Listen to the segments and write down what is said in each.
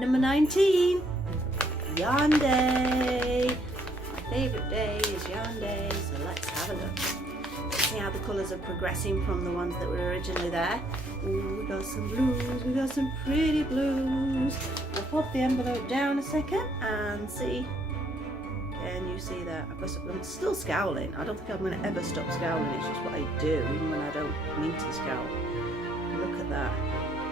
Number 19, yarn day. My favourite day is yarn day, so let's have a look. Let's see how the colours are progressing from the ones that were originally there. Ooh, we got some blues, we got some pretty blues. I'll pop the envelope down a second and see. Can you see that? I'm still scowling. I don't think I'm going to ever stop scowling. It's just what I do, even when I don't mean to scowl. Look at that.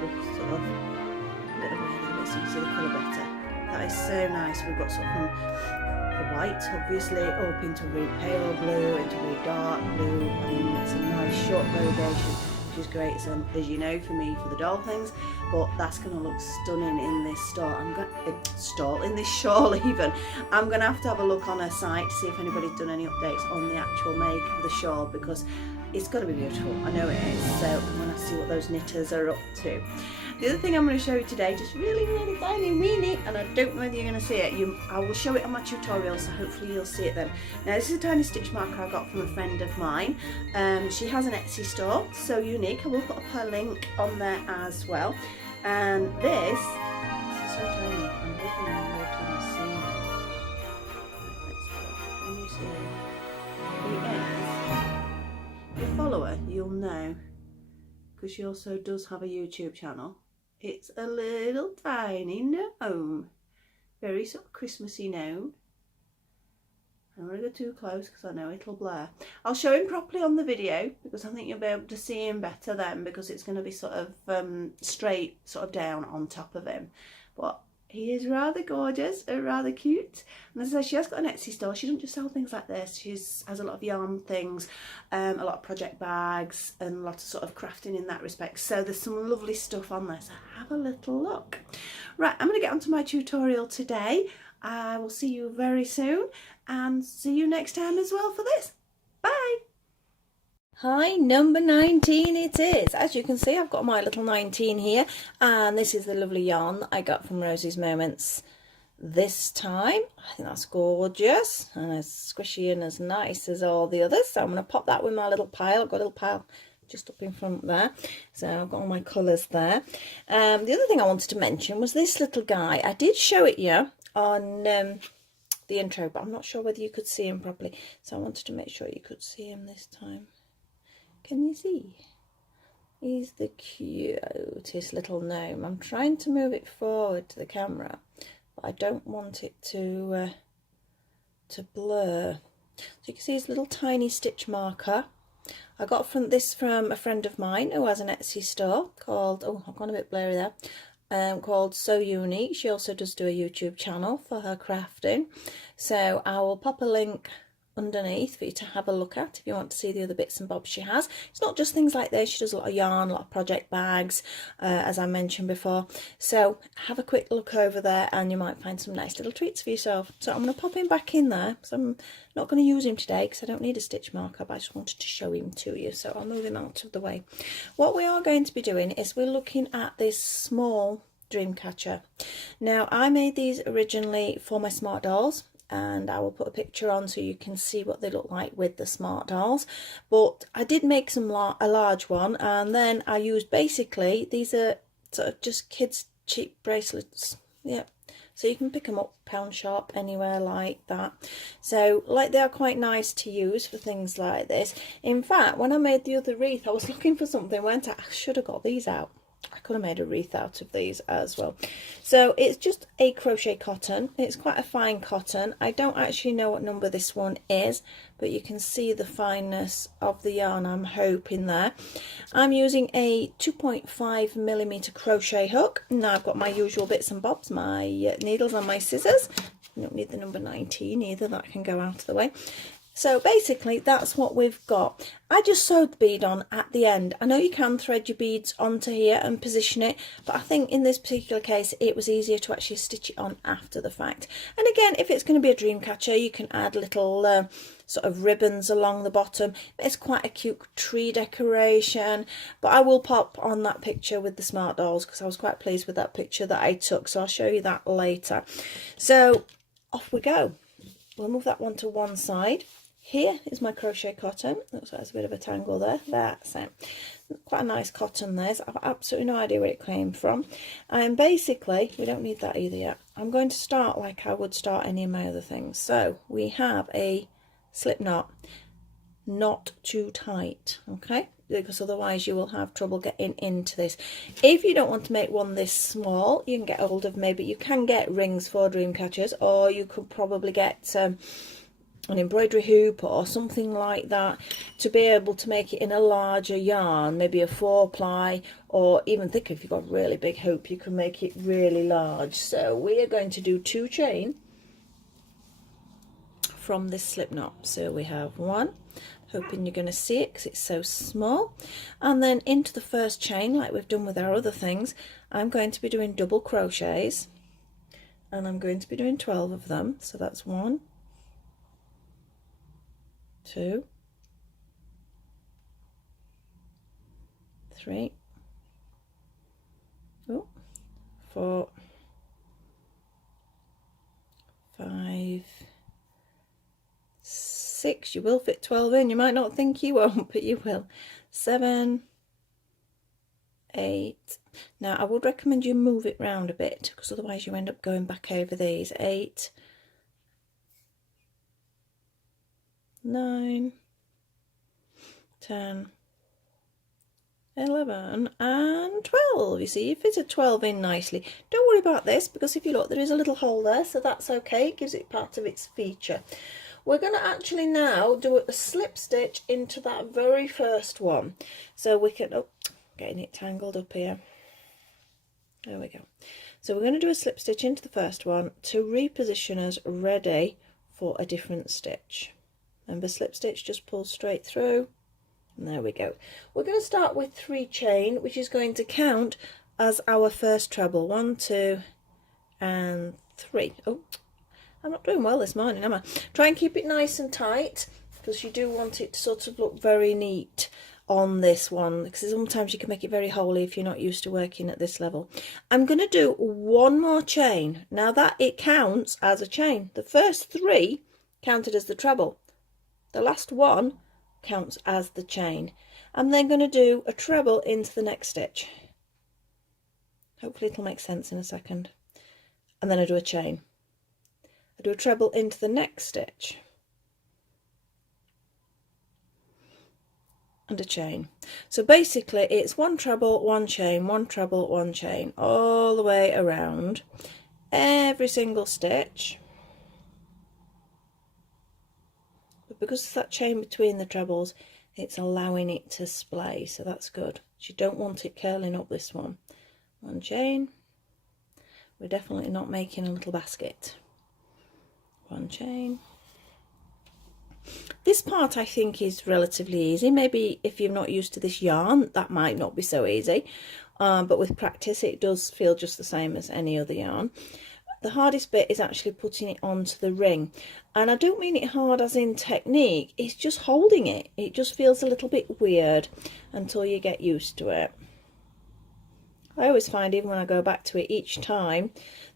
Look, sort of a bit of red in this, so you can see the colour better. That is so nice. We've got sort of from the white, obviously, up into a really pale blue, into a really dark blue. I mean, it's a nice short variegation, which is great. So, as you know, for me, for the doll things, but that's going to look stunning in this stall. In this shawl even. I'm going to have a look on her site to see if anybody's done any updates on the actual make of the shawl, because it's going to be beautiful. I know it is. So I'm going to see what those knitters are up to. The other thing I'm going to show you today, just really, really tiny, weeny, and I don't know whether you're going to see it. I will show it on my tutorial, so hopefully you'll see it then. Now, this is a tiny stitch marker I got from a friend of mine. She has an Etsy store, so unique. I will put up her link on there as well. And this is so tiny. I'm hoping you're able to see it. Can you see it? If you follow her, you'll know, because she also does have a YouTube channel. It's a little tiny gnome, very sort of Christmassy gnome. I don't want to go too close because I know it'll blur. I'll show him properly on the video, because I think you'll be able to see him better then, because it's going to be sort of straight sort of down on top of him. But he is rather gorgeous and rather cute. And as I say, she has got an Etsy store. She doesn't just sell things like this. She has a lot of yarn things, a lot of project bags, and a lot of sort of crafting in that respect. So there's some lovely stuff on there. So have a little look. Right, I'm going to get onto my tutorial today. I will see you very soon, and see you next time as well for this. Bye! Hi, number 19 it is. As you can see, I've got my little 19 here, and this is the lovely yarn that I got from Rosie's Moments this time. I think that's gorgeous and as squishy and as nice as all the others. So I'm going to pop that with my little pile. I've got a little pile just up in front there, so I've got all my colours there. The other thing I wanted to mention was this little guy. I did show it you on the intro, but I'm not sure whether you could see him properly, so I wanted to make sure you could see him this time. Can you see? He's the cutest little gnome. I'm trying to move it forward to the camera, but I don't want it to blur. So you can see his little tiny stitch marker. I got this from a friend of mine who has an Etsy store called, oh, I've gone a bit blurry there, called So Unique. She also does do a YouTube channel for her crafting, so I will pop a link underneath for you to have a look at if you want to see the other bits and bobs she has. It's not just things like this. She does a lot of yarn, a lot of project bags, as I mentioned before. So have a quick look over there and you might find some nice little treats for yourself. So I'm going to pop him back in there, so I'm not going to use him today because I don't need a stitch marker, but I just wanted to show him to you, so I'll move him out of the way. What we are going to be doing is we're looking at this small dreamcatcher. Now, I made these originally for my Smartdolls, and I will put a picture on so you can see what they look like with the Smartdolls. But I did make a large one, and then I used, basically, these are sort of just kids' cheap bracelets. Yeah, so you can pick them up pound shop, anywhere like that. So like, they are quite nice to use for things like this. In fact, when I made the other wreath, I was looking for something, weren't I? I should have got these out. I could have made a wreath out of these as well. So it's just a crochet cotton. It's quite a fine cotton. I don't actually know what number this one is, but you can see the fineness of the yarn, I'm hoping there. I'm using a 2.5mm crochet hook. Now I've got my usual bits and bobs, my needles and my scissors. I don't need the number 19 either, that can go out of the way. So basically that's what we've got. I just sewed the bead on at the end. I know you can thread your beads onto here and position it, but I think in this particular case it was easier to actually stitch it on after the fact. And again, if it's going to be a dream catcher, you can add little sort of ribbons along the bottom. It's quite a cute tree decoration, but I will pop on that picture with the Smartdolls because I was quite pleased with that picture that I took, so I'll show you that later. So off we go. We'll move that one to one side. Here is my crochet cotton. Looks like there's a bit of a tangle there. That's it. Quite a nice cotton there. I've absolutely no idea where it came from. And basically, we don't need that either yet. I'm going to start like I would start any of my other things. So we have a slip knot, not too tight, okay? Because otherwise you will have trouble getting into this. If you don't want to make one this small, you can get hold of, maybe you can get rings for dream catchers, or you could probably get an embroidery hoop or something like that to be able to make it in a larger yarn, maybe a 4-ply, or even thicker. If you've got a really big hoop, you can make it really large. So we are going to do 2 chain from this slip knot. So we have 1, hoping you're going to see it because it's so small, and then into the first chain like we've done with our other things. I'm going to be doing double crochets, and I'm going to be doing 12 of them. So that's 1, 2, 3, 4, 5, 6. You will fit 12 in. You might not think you won't, but you will. 7, 8. Now I would recommend you move it round a bit, because otherwise you end up going back over these. 8, 9, 10, 11 and 12. You see, you fit a 12 in nicely. Don't worry about this, because if you look, there is a little hole there, so that's okay. It gives it part of its feature. We're going to actually now do a slip stitch into that very first one, so we can, oh, getting it tangled up here. There we go. So we're going to do a slip stitch into the first one to reposition us ready for a different stitch. Remember, slip stitch just pulls straight through, and there we go. We're going to start with 3 chain, which is going to count as our first treble. 1, 2 and 3. Oh, I'm not doing well this morning, am I? Try and keep it nice and tight, because you do want it to sort of look very neat on this one, because sometimes you can make it very holy if you're not used to working at this level. I'm going to do 1 more chain. Now that it counts as a chain. The first 3 counted as the treble. The last one counts as the chain. I'm then going to do a treble into the next stitch. Hopefully it'll make sense in a second. And then I do a chain. I do a treble into the next stitch. And a chain. So basically it's 1 treble, 1 chain, 1 treble, 1 chain, all the way around every single stitch. But because it's that chain between the trebles, it's allowing it to splay, so that's good. You don't want it curling up this one. 1 chain. We're definitely not making a little basket. 1 chain. This part I think is relatively easy. Maybe if you're not used to this yarn, that might not be so easy, but with practice it does feel just the same as any other yarn. The hardest bit is actually putting it onto the ring, and I don't mean it hard as in technique, it's just holding it. It just feels a little bit weird until you get used to it. I always find, even when I go back to it each time,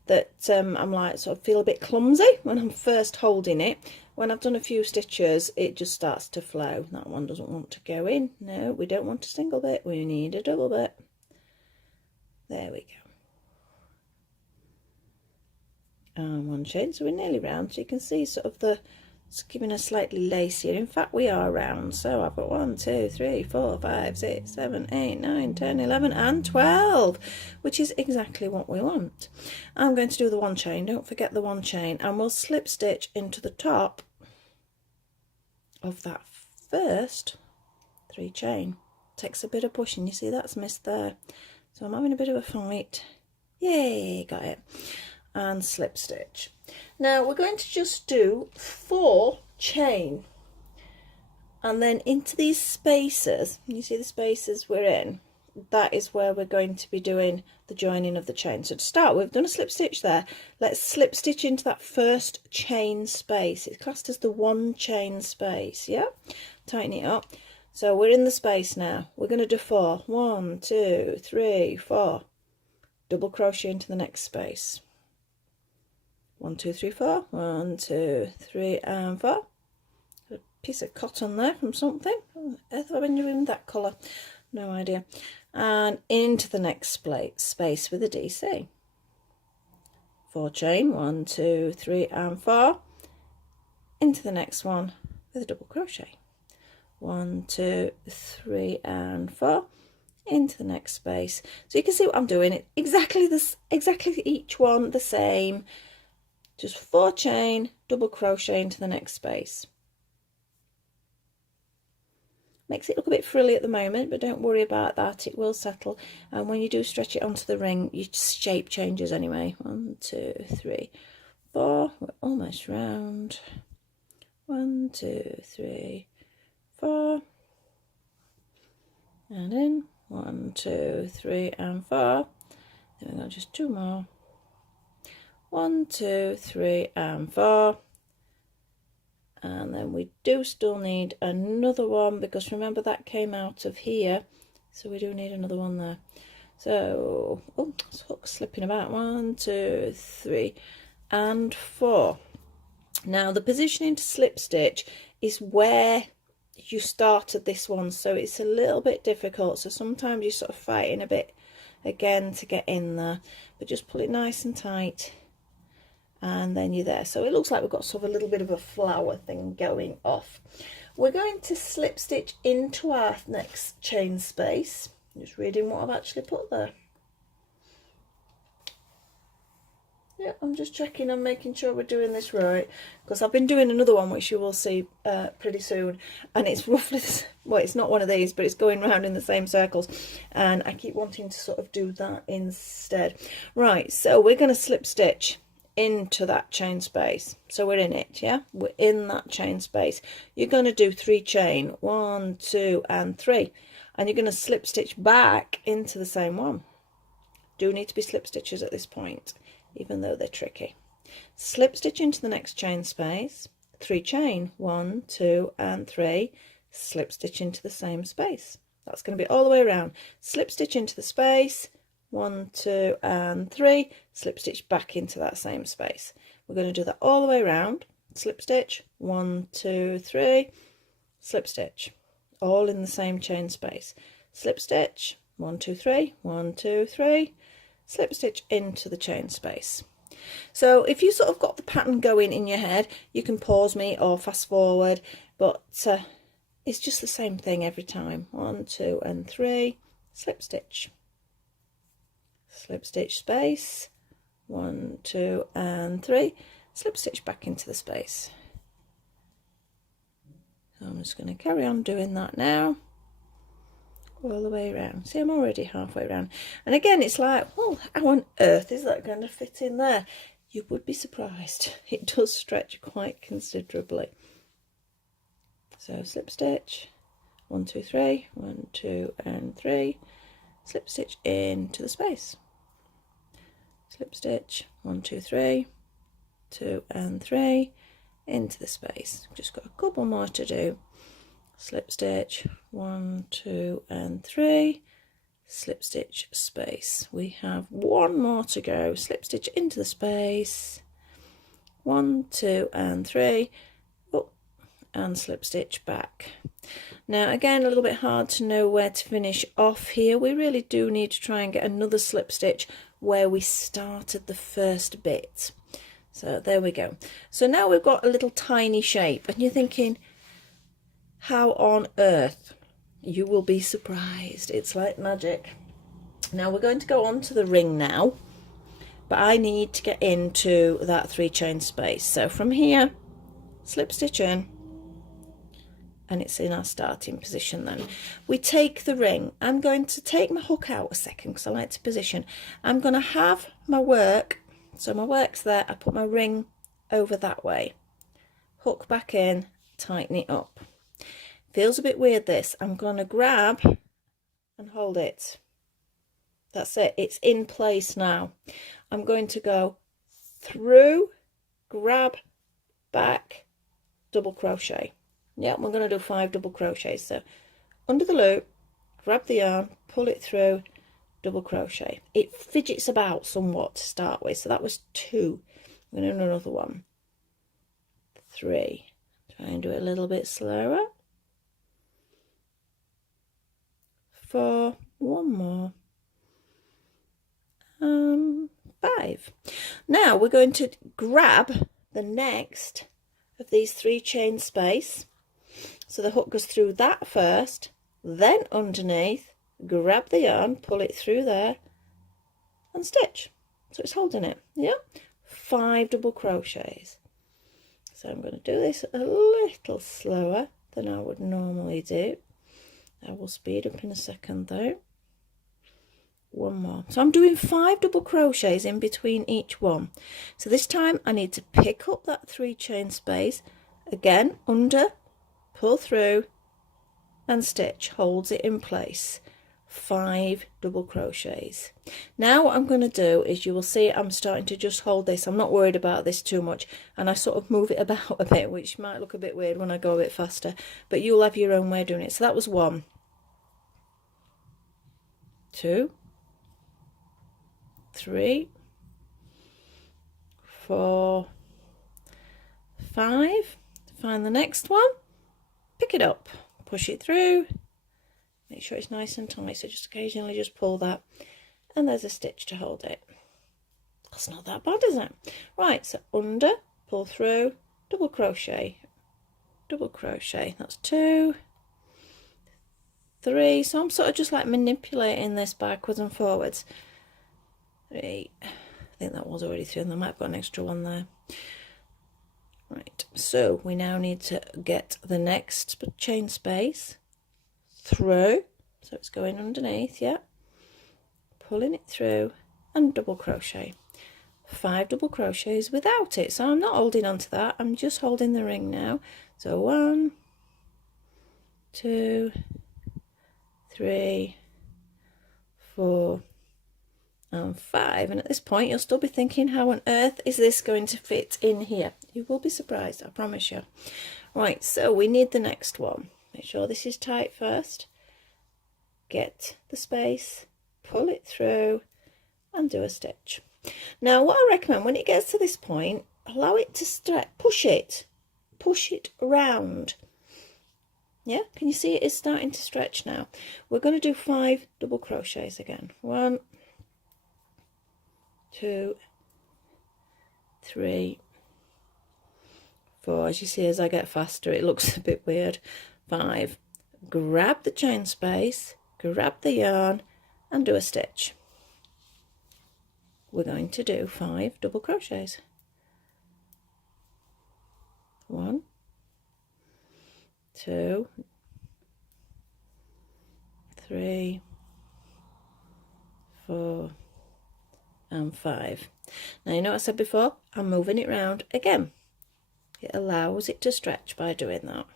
that I'm like, sort of feel a bit clumsy when I'm first holding it. When I've done a few stitches, it just starts to flow. That one doesn't want to go in. No, we don't want a single bit, we need a double bit. There we go. And 1 chain, so we're nearly round, so you can see sort of it's giving us slightly lacier. In fact, we are round. So I've got 1, 2, 3, 4, 5, 6, 7, 8, 9, 10, 11 and 12, which is exactly what we want. I'm going to do the 1 chain, don't forget the 1 chain, and we'll slip stitch into the top of that first 3 chain. Takes a bit of pushing, you see that's missed there, so I'm having a bit of a fight. Yay, got it. And slip stitch. Now we're going to just do 4 chain, and then into these spaces, you see the spaces we're in, that is where we're going to be doing the joining of the chain. So to start with, we've done a slip stitch there. Let's slip stitch into that first chain space. It's classed as the 1 chain space. Yeah, tighten it up. So we're in the space now. We're going to do 4. 1, 2, 3, 4. Double crochet into the next space. 1, 2, 3, 4. 1, 2, 3 and 4. piece of cotton there from something. What on earth have I been doing with that colour? No idea. And into the next space with a DC. 4 chain, 1, 2, 3 and 4. Into the next one with a double crochet. 1, 2, 3 and 4. Into the next space. So you can see what I'm doing. It exactly each one the same. Just 4 chain, double crochet into the next space. Makes it look a bit frilly at the moment, but don't worry about that, it will settle. And when you do stretch it onto the ring, your shape changes anyway. 1, 2, 3, 4. We're almost round. 1, 2, 3, 4. And in. 1, 2, 3 and 4. Then we've got just 2 more. 1, 2, 3 and 4. And then we do still need another one, because remember that came out of here, so we do need another one there. So, oh, this hook's slipping about. 1, 2, 3 and 4. Now the positioning to slip stitch is where you started this one, so it's a little bit difficult, so sometimes you're sort of fighting a bit again to get in there, but just pull it nice and tight and then you're there. So it looks like we've got sort of a little bit of a flower thing going off. We're going to slip stitch into our next chain space. Just reading what I've actually put there. Yeah, I'm just checking and making sure we're doing this right, because I've been doing another one which you will see pretty soon, and it's roughly this, well, it's not one of these, but it's going round in the same circles, and I keep wanting to sort of do that instead. Right, so we're going to slip stitch into that chain space, so we're in it, yeah, we're in that chain space. You're going to do 3 chain, 1, 2 and 3, and you're going to slip stitch back into the same one. Do need to be slip stitches at this point, even though they're tricky. Slip stitch into the next chain space, 3 chain, 1, 2 and 3, slip stitch into the same space. That's going to be all the way around. Slip stitch into the space, 1, 2 and 3, slip stitch back into that same space. We're going to do that all the way around. Slip stitch, 1, 2, 3, slip stitch, all in the same chain space. Slip stitch, 1, 2, 3, 1, 2, 3, slip stitch into the chain space. So if you sort of got the pattern going in your head, you can pause me or fast forward, but it's just the same thing every time. 1, 2 and 3, slip stitch, slip stitch space, 1, 2 and 3, slip stitch back into the space. So I'm just going to carry on doing that now all the way around. See, I'm already halfway around, and again it's like, well, how on earth is that going to fit in there? You would be surprised. It does stretch quite considerably. So slip stitch, 1, 2, 3, 1, 2 and 3, slip stitch into the space, slip stitch, 1, 2, 3, 2 and 3 into the space. Just got a couple more to do. Slip stitch, 1, 2 and 3, slip stitch space. We have one more to go. Slip stitch into the space, 1, 2 and 3, oh, and slip stitch back. Now again, a little bit hard to know where to finish off here. We really do need to try and get another slip stitch where we started the first bit. So there we go. So now we've got a little tiny shape, and you're thinking, how on earth? You will be surprised. It's like magic. Now we're going to go on to the ring now, but I need to get into that 3 chain space. So from here, slip stitch in, and it's in our starting position. Then we take the ring. I'm going to take my hook out a second because I like to position. I'm going to have my work, so my work's there. I put my ring over that way, hook back in, tighten it up. Feels a bit weird this. I'm going to grab and hold it. That's it. It's in place now. I'm going to go through, grab, back, double crochet. Yeah, we're going to do 5 double crochets. So under the loop, grab the yarn, pull it through, double crochet. It fidgets about somewhat to start with. So that was 2. I'm going to do another one. 3. Try and do it a little bit slower. 4, one more, 5. Now we're going to grab the next of these 3 chain space. So the hook goes through that first, then underneath, grab the yarn, pull it through there and stitch. So it's holding it, yeah? 5 double crochets. So I'm going to do this a little slower than I would normally do. I will speed up in a second though. One more. So I'm doing 5 double crochets in between each one. So this time I need to pick up that 3 chain space, again under, pull through and stitch, holds it in place. 5 double crochets. Now what I'm going to do is, you will see I'm starting to just hold this. I'm not worried about this too much, and I sort of move it about a bit, which might look a bit weird when I go a bit faster, but you'll have your own way of doing it. So that was 1, 2, 3, 4, 5. Find the next one, pick it up, push it through, make sure it's nice and tight, so just occasionally just pull that, and there's a stitch to hold it. That's not that bad, is it? Right, so under, pull through, double crochet, that's 2, 3. So I'm sort of just like manipulating this backwards and forwards. 3, I think that was already 3, and I might have got an extra one there. Right, so we now need to get the next chain space through, so it's going underneath, yeah, pulling it through and double crochet. 5 double crochets without it, so I'm not holding on to that, I'm just holding the ring now. So 1, 2, 3, 4 and 5, and at this point you'll still be thinking, how on earth is this going to fit in here? You will be surprised, I promise you. Right, so we need the next one. Make sure this is tight first, get the space, pull it through and do a stitch. Now what I recommend, when it gets to this point, allow it to stretch, push it around. Yeah, can you see it is starting to stretch now? We're going to do 5 double crochets again. 1, 2, 3, 4. As you see, as I get faster it looks a bit weird. 5. Grab the chain space, grab the yarn and do a stitch. We're going to do 5 double crochets. 1, 2, 3, 4 and 5. Now you know what I said before, I'm moving it round again. It allows it to stretch by doing that,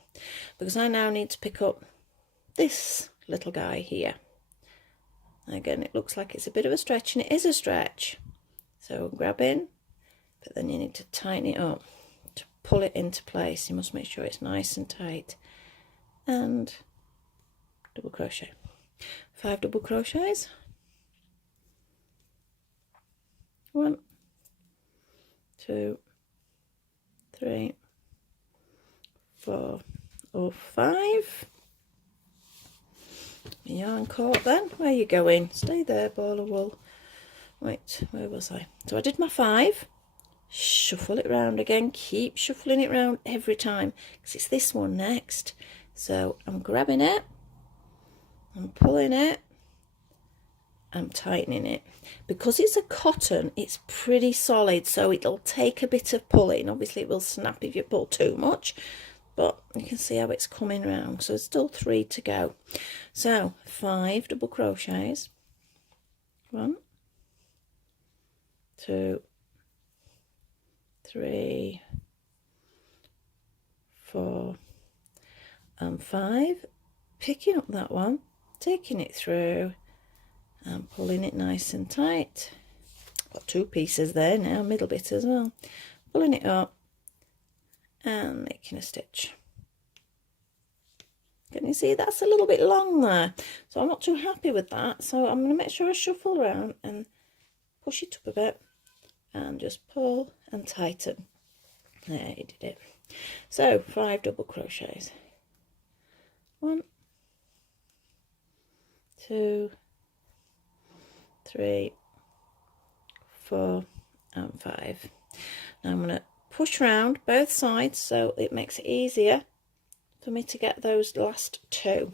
because I now need to pick up this little guy here. Again, it looks like it's a bit of a stretch, and it is a stretch, so grab in, but then you need to tighten it up to pull it into place. You must make sure it's nice and tight, and double crochet. 5 double crochets. 1, 2, 3, 4 or 5. Yarn caught then. Where are you going? Stay there, ball of wool. Right, where was I? So I did my 5. Shuffle it round again. Keep shuffling it round every time, because it's this one next. So I'm grabbing it, I'm pulling it, I'm tightening it. Because it's a cotton, it's pretty solid, so it'll take a bit of pulling. Obviously it will snap if you pull too much, but you can see how it's coming round. So it's still 3 to go. So 5 double crochets. 1, 2, 3, 4 and 5. Picking up that one, taking it through and pulling it nice and tight. Got 2 pieces there now, middle bit as well. Pulling it up and making a stitch. Can you see that's a little bit long there? So I'm not too happy with that. So I'm going to make sure I shuffle around and push it up a bit and just pull and tighten. There, you did it. So 5 double crochets. 1, 2, 3, 4 and 5. Now I'm going to push round both sides so it makes it easier for me to get those last 2.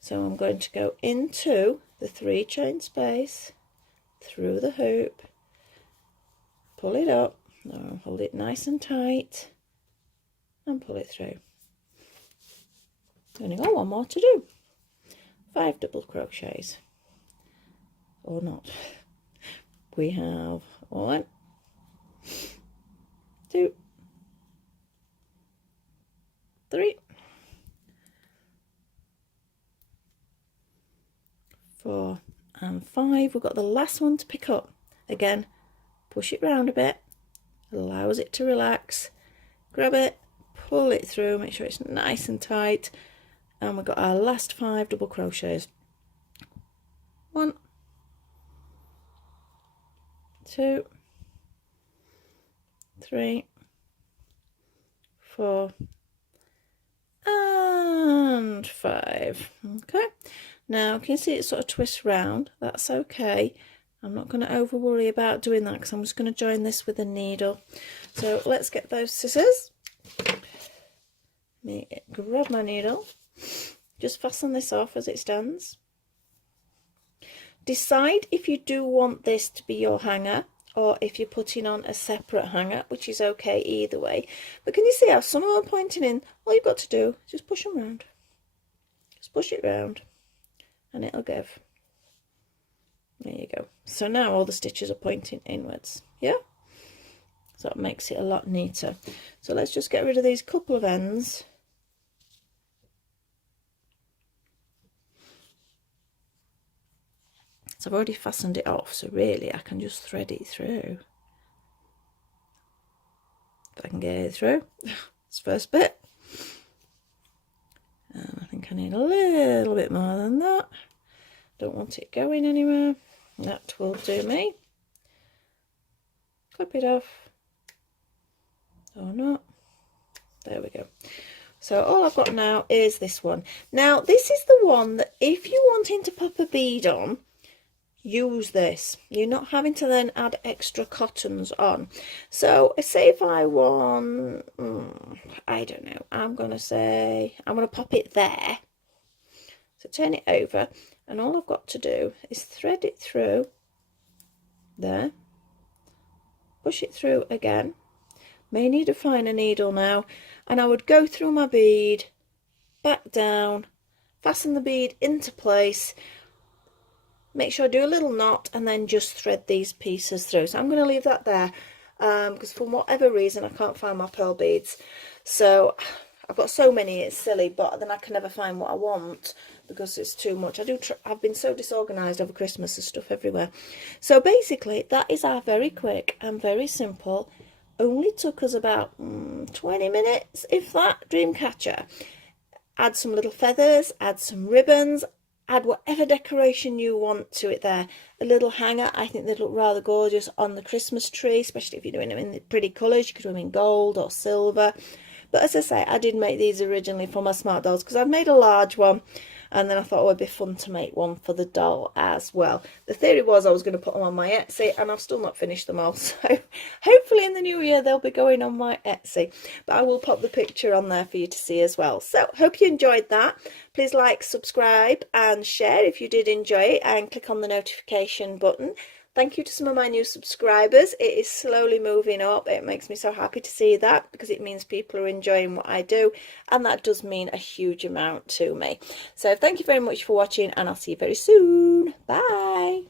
So I'm going to go into the 3 chain space, through the hoop, pull it up, now hold it nice and tight and pull it through. Only got 1 more to do. 5 double crochets, or not. We have 1, 2, 3, 4 and 5. We've got the last one to pick up. Again, push it round a bit, allows it to relax, grab it, pull it through, make sure it's nice and tight, and we've got our last 5 double crochets. 1, 2, 3, 4 and 5. Okay, now can you see it sort of twists round? That's okay. I'm not going to over worry about doing that because I'm just going to join this with a needle. So let's get those scissors. Let me grab my needle. Just fasten this off as it stands. Decide if you do want this to be your hanger or if you're putting on a separate hanger, which is okay either way. But can you see how some of them are pointing in? All you've got to do is just push them round. Just push it round and it'll give. There you go. So now all the stitches are pointing inwards. Yeah? So it makes it a lot neater. So let's just get rid of these couple of ends. So I've already fastened it off, so really I can just thread it through. If I can get it through. This first bit. And I think I need a little bit more than that. Don't want it going anywhere. That will do me. Clip it off. Or not. There we go. So all I've got now is this one. Now this is the one that if you're wanting to pop a bead on, use this. You're not having to then add extra cottons on. So say if I want, I don't know, I'm going to pop it there. So turn it over and all I've got to do is thread it through there, push it through again. May need a finer needle now, and I would go through my bead, back down, fasten the bead into place. Make sure I do a little knot and then just thread these pieces through. So I'm going to leave that there because for whatever reason I can't find my pearl beads. So I've got so many it's silly, but then I can never find what I want because it's too much. I've been so disorganised over Christmas, there's stuff everywhere. So basically that is our very quick and very simple, only took us about 20 minutes if that, dreamcatcher. Add some little feathers, add some ribbons, add whatever decoration you want to it there. A little hanger, I think they look rather gorgeous on the Christmas tree, especially if you're doing them in the pretty colours. You could do them in gold or silver. But as I say, I did make these originally for my Smartdolls because I've made a large one. And then I thought it would be fun to make one for the doll as well. The theory was I was going to put them on my Etsy, and I've still not finished them all. So hopefully in the new year they'll be going on my Etsy. But I will pop the picture on there for you to see as well. So hope you enjoyed that. Please like, subscribe and share if you did enjoy it, and click on the notification button. Thank you to some of my new subscribers. It is slowly moving up. It makes me so happy to see that because it means people are enjoying what I do, and that does mean a huge amount to me. So thank you very much for watching, and I'll see you very soon. Bye.